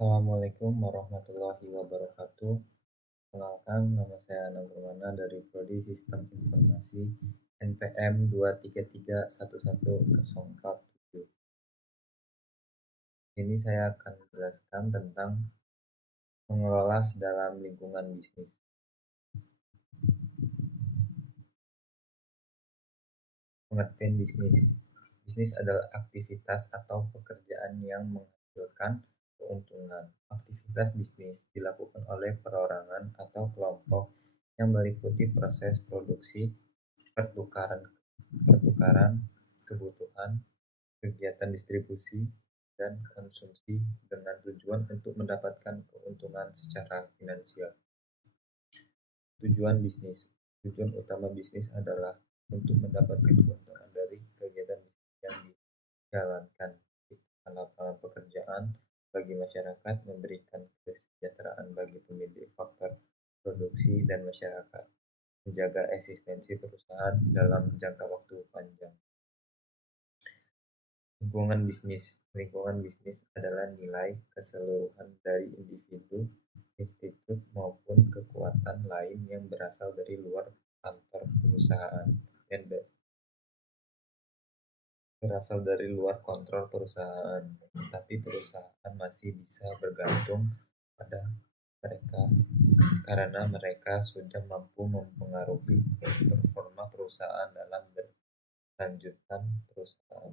Assalamualaikum warahmatullahi wabarakatuh. Kenalkan, nama saya Anang Permana dari Prodi Sistem Informasi NPM 2331104. Ini saya akan menjelaskan tentang mengelola dalam lingkungan bisnis. Pengertian bisnis. Bisnis adalah aktivitas atau pekerjaan yang menghasilkan keuntungan. Aktivitas bisnis dilakukan oleh perorangan atau kelompok yang meliputi proses produksi, pertukaran pertukaran kebutuhan, kegiatan distribusi, dan konsumsi dengan tujuan untuk mendapatkan keuntungan secara finansial. Tujuan bisnis. Tujuan utama bisnis adalah untuk mendapatkan keuntungan dari kegiatan bisnis yang dijalankan, menciptakan lapangan pekerjaan bagi masyarakat, memberikan kesejahteraan bagi pemilik faktor produksi dan masyarakat, menjaga eksistensi perusahaan dalam jangka waktu panjang. Lingkungan bisnis. Lingkungan bisnis adalah nilai keseluruhan dari individu, institut, maupun kekuatan lain yang berasal dari luar kantor perusahaan dan berasal dari luar kontrol perusahaan, tapi perusahaan masih bisa bergantung pada mereka karena mereka sudah mampu mempengaruhi performa perusahaan dalam berlanjutan perusahaan.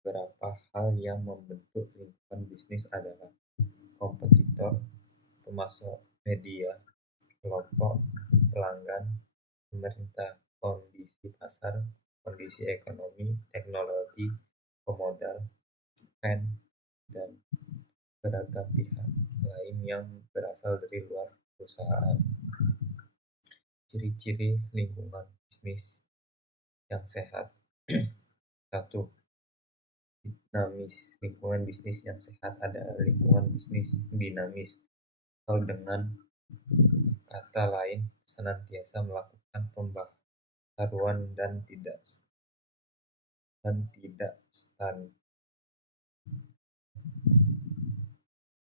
Beberapa hal yang membentuk lingkungan bisnis adalah kompetitor, pemasok media, kelompok pelanggan, pemerintah, kondisi pasar, kondisi ekonomi, teknologi, pemodal, fan, dan beragam pihak lain yang berasal dari luar perusahaan. Ciri-ciri lingkungan bisnis yang sehat. 1. Dinamis. Lingkungan bisnis yang sehat adalah lingkungan bisnis dinamis, atau dengan kata lain senantiasa melakukan pembaharuan dan tidak stagnan.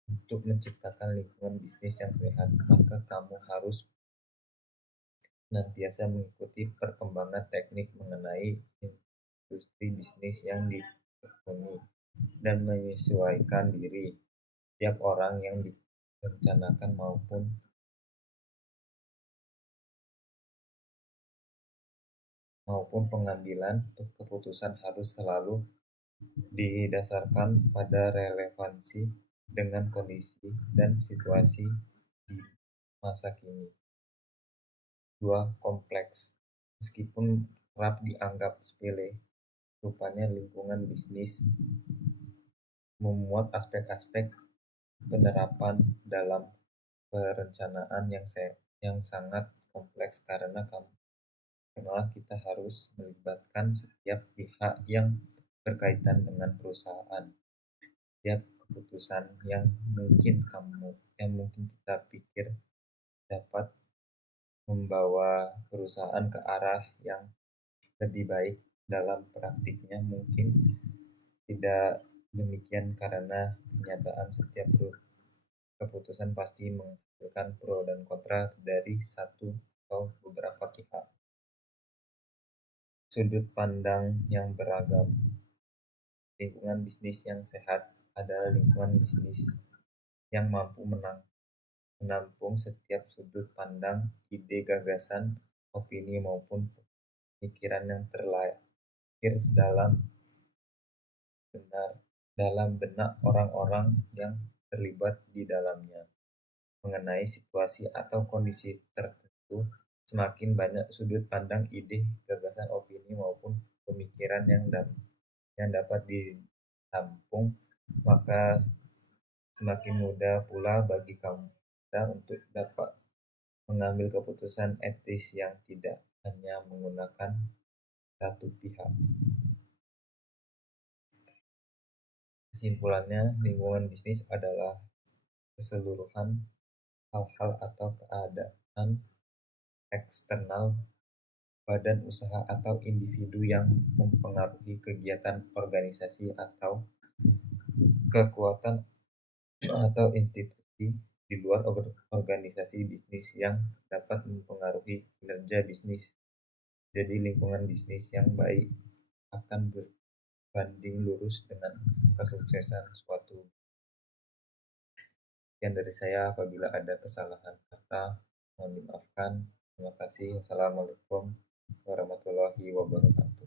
Untuk menciptakan lingkungan bisnis yang sehat, maka kamu harus senantiasa mengikuti perkembangan teknik mengenai industri bisnis yang ditekuni dan menyesuaikan diri tiap orang yang direncanakan maupun pengambilan keputusan harus selalu didasarkan pada relevansi dengan kondisi dan situasi di masa kini. 2. Kompleks. Meskipun kerap dianggap sepele, rupanya lingkungan bisnis memuat aspek-aspek penerapan dalam perencanaan yang sangat kompleks karena kita harus melibatkan setiap pihak yang berkaitan dengan perusahaan. Setiap keputusan yang mungkin kita pikir dapat membawa perusahaan ke arah yang lebih baik, dalam praktiknya mungkin tidak demikian karena kenyataan setiap keputusan pasti menghasilkan pro dan kontra dari satu atau beberapa pihak. Sudut pandang yang beragam. Lingkungan bisnis yang sehat adalah lingkungan bisnis yang mampu menampung setiap sudut pandang, ide, gagasan, opini maupun pikiran yang terlahir dalam benak orang-orang yang terlibat di dalamnya mengenai situasi atau kondisi tertentu. Semakin banyak sudut pandang, ide, gagasan, opini maupun pemikiran yang dapat ditampung, maka semakin mudah pula bagi kita untuk dapat mengambil keputusan etis yang tidak hanya menggunakan satu pihak. Kesimpulannya, lingkungan bisnis adalah keseluruhan hal-hal atau keadaan eksternal badan usaha atau individu yang mempengaruhi kegiatan organisasi atau kekuatan atau institusi di luar organisasi bisnis yang dapat mempengaruhi kinerja bisnis. Jadi lingkungan bisnis yang baik akan berbanding lurus dengan kesuksesan suatu. Sekian dari saya, apabila ada kesalahan kata mohon dimaafkan. Terima kasih. Wassalamualaikum warahmatullahi wabarakatuh.